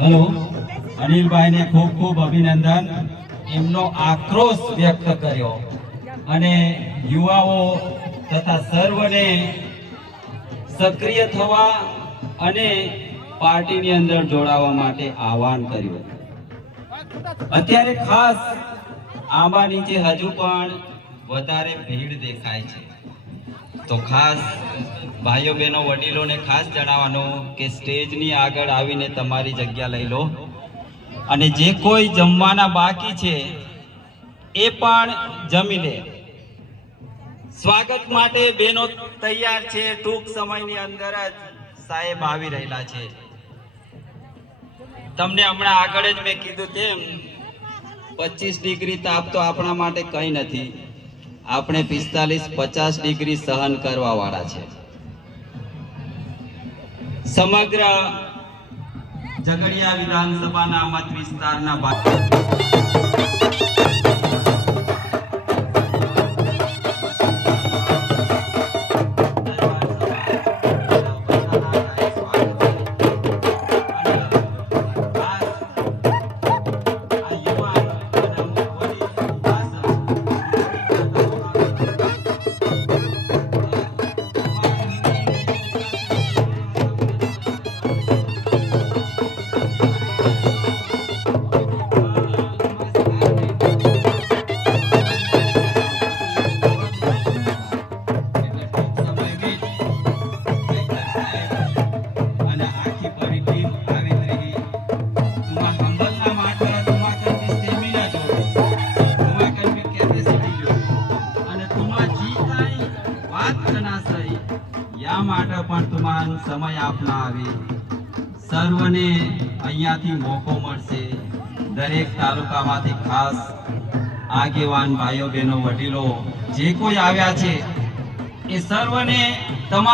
Hello, અનિલભાઈને ખૂબ ખૂબ અભિનંદન. એમનો આક્રોશ વ્યક્ત કર્યો. અને યુવાઓ તથા સર્વને સક્રિય થવા અને પાર્ટીની અંદર જોડાવા માટે આહવાન કર્યું અત્યારે ખાસ આંબા નીચે હજુ પણ વધારે ભીડ દેખાય છે. તો ખાસ ભાઈઓ બહેનો વડીલોને ખાસ જણાવવાનું કે સ્ટેજની આગળ આવીને તમારી જગ્યા લઈ લો. અને જે કોઈ જમવાના બાકી છે, એ પણ જમી લે. સ્વાગત માટે બહેનો તૈયાર છે, ટૂંક સમયની અંદર જ સાહેબ આવી રહેલા છે. તમને હમણાં આગળ જ મેં કીધું તેમ, પચીસ ડિગ્રી તાપ તો આપણા માટે કંઈ નથી. આપણે પિસ્તાલીસ પચાસ ડિગ્રી સહન કરવા વાળા છે. સમગ્ર ઝઘડિયા વિધાનસભાના મત વિસ્તારના ભા- માટે પણ તુમાન સમય આપના આવી સર્વને અહીંયાથી મોકો મળશે. દરેક તાલુકામાંથી ખાસ આગેવાન ભાઈઓ, બહેનો, વડીલો જે કોઈ આવ્યા છે, એ સર્વને તમામ